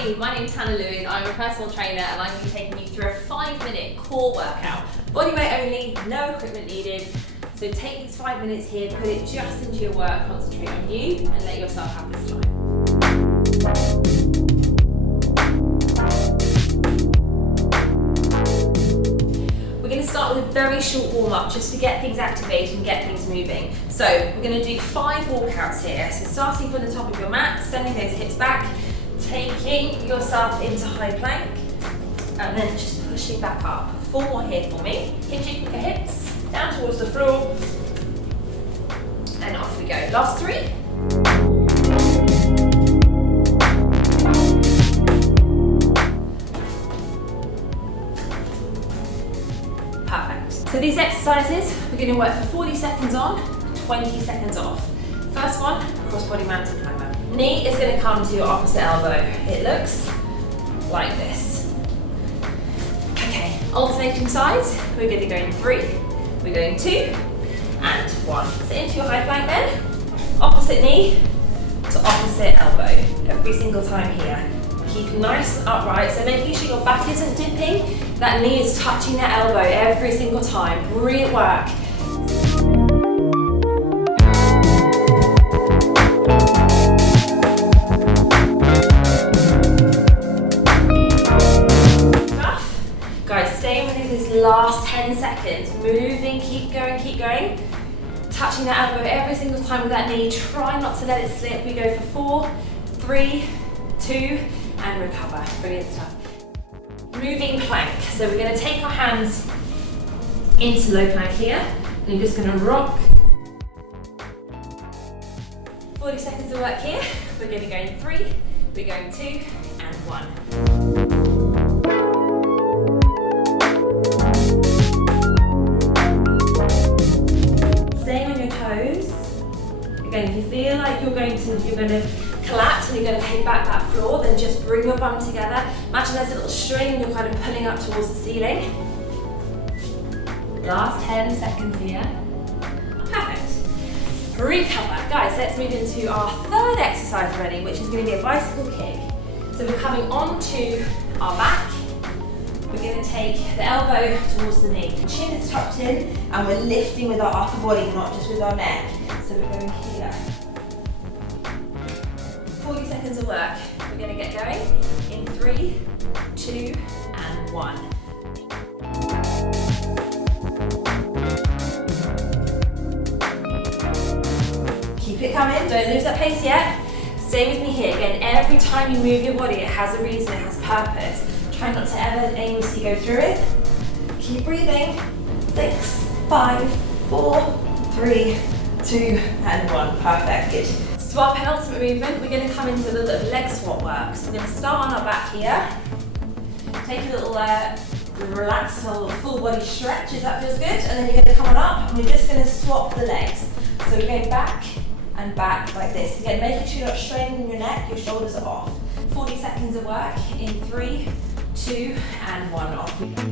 Hi, my name's Hannah Lewin. I'm a personal trainer and I'm going to be taking you through a 5-minute core workout. Body weight only, no equipment needed. So take these 5 minutes here, put it just into your work, concentrate on you and let yourself have this time. We're going to start with a very short warm-up just to get things activated and get things moving. So we're going to do 5 walkouts here. So starting from the top of your mat, sending those hips back, taking yourself into high plank, and then just pushing back up. 4 more here for me. Hinging your hips down towards the floor, and off we go. Last 3. Perfect. So these exercises, we're going to work for 40 seconds on, 20 seconds off. First one, crossbody mountain climber. Knee is going to come to your opposite elbow. It looks like this. Okay, alternating sides. We're going to go in 3. We're going 2 and 1. So into your high plank then. Opposite knee to opposite elbow. Every single time here. Keep nice and upright. So making sure your back isn't dipping. That knee is touching that elbow every single time. Brilliant work. Last 10 seconds, moving, keep going, touching that elbow every single time with that knee. Try not to let it slip. We go for 4, 3, 2, and recover. Brilliant stuff. Moving plank. So we're going to take our hands into low plank here, and you're just going to rock. 40 seconds of work here. We're going to go in 3, we're going 2, and 1. Again, if you feel like you're going to collapse and you're going to take back that floor, then just bring your bum together. Imagine there's a little string and you're kind of pulling up towards the ceiling. Last 10 seconds here. Perfect. Recover. Guys, let's move into our 3rd exercise already, which is going to be a bicycle kick. So we're coming onto our back. We're going to take the elbow towards the knee. Chin is tucked in and we're lifting with our upper body, not just with our neck. So we're going here. 40 seconds of work. We're going to get going in 3, 2, and 1. Keep it coming, don't lose that pace yet. Stay with me here. Again, every time you move your body, it has a reason, it has purpose. Try not to ever aimlessly go through it. Keep breathing. 6, 5, 4, 3, 2, and 1. Perfect. Good. So our penultimate movement, we're going to come into a little bit of leg swap work. So we're going to start on our back here. Take a little relax, a little full body stretch if that feels good. And then you're going to come on up and we're just going to swap the legs. So we're going back and back like this. Again, making sure you're not straining your neck, your shoulders are off. 40 seconds of work in 3, 2, and 1. Off we go.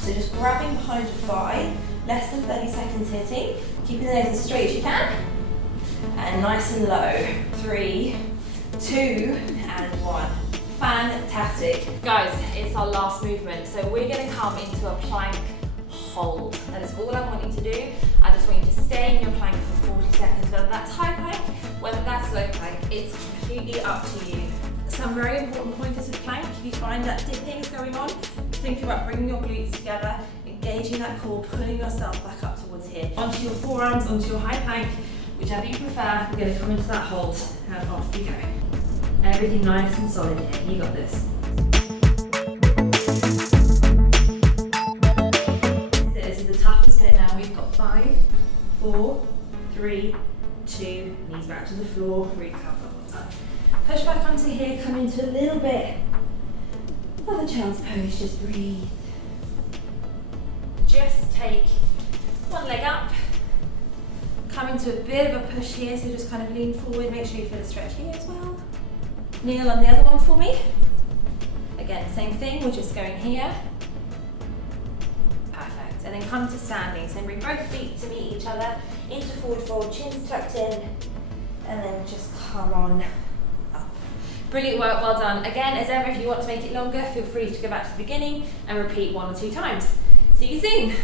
So just grabbing behind your thigh, less than 30 seconds hitting, keeping the legs as straight as you can, and nice and low. 3, 2, and 1. Fantastic. Guys, it's our last movement. So we're going to come into a plank hold. That is all I want you to do. I just want you to stay in your plank for 40 seconds, whether that's high plank, whether that's low plank, it's completely up to you. Some very important pointers with plank. If you find that dipping is going on, think about bringing your glutes together, engaging that core, pulling yourself back up towards here. Onto your forearms, onto your high plank, whichever you prefer. We're going to come into that hold and off we go. Everything nice and solid here. You got this. This is the toughest bit now. We've got 5, 4, 3, 2, knees back to the floor, recover. Push back onto here, come into a little bit of a child's pose, just breathe. Just take one leg up, come into a bit of a push here, so just kind of lean forward, make sure you feel a stretch here as well. Kneel on the other one for me. Again, same thing, we're just going here. Perfect. And and then come to standing. So bring both feet to meet each other, into forward fold, chins tucked in, and then just come on up. Brilliant work, well done. Again, as ever, if you want to make it longer, feel free to go back to the beginning and repeat 1 or 2 times. See you soon.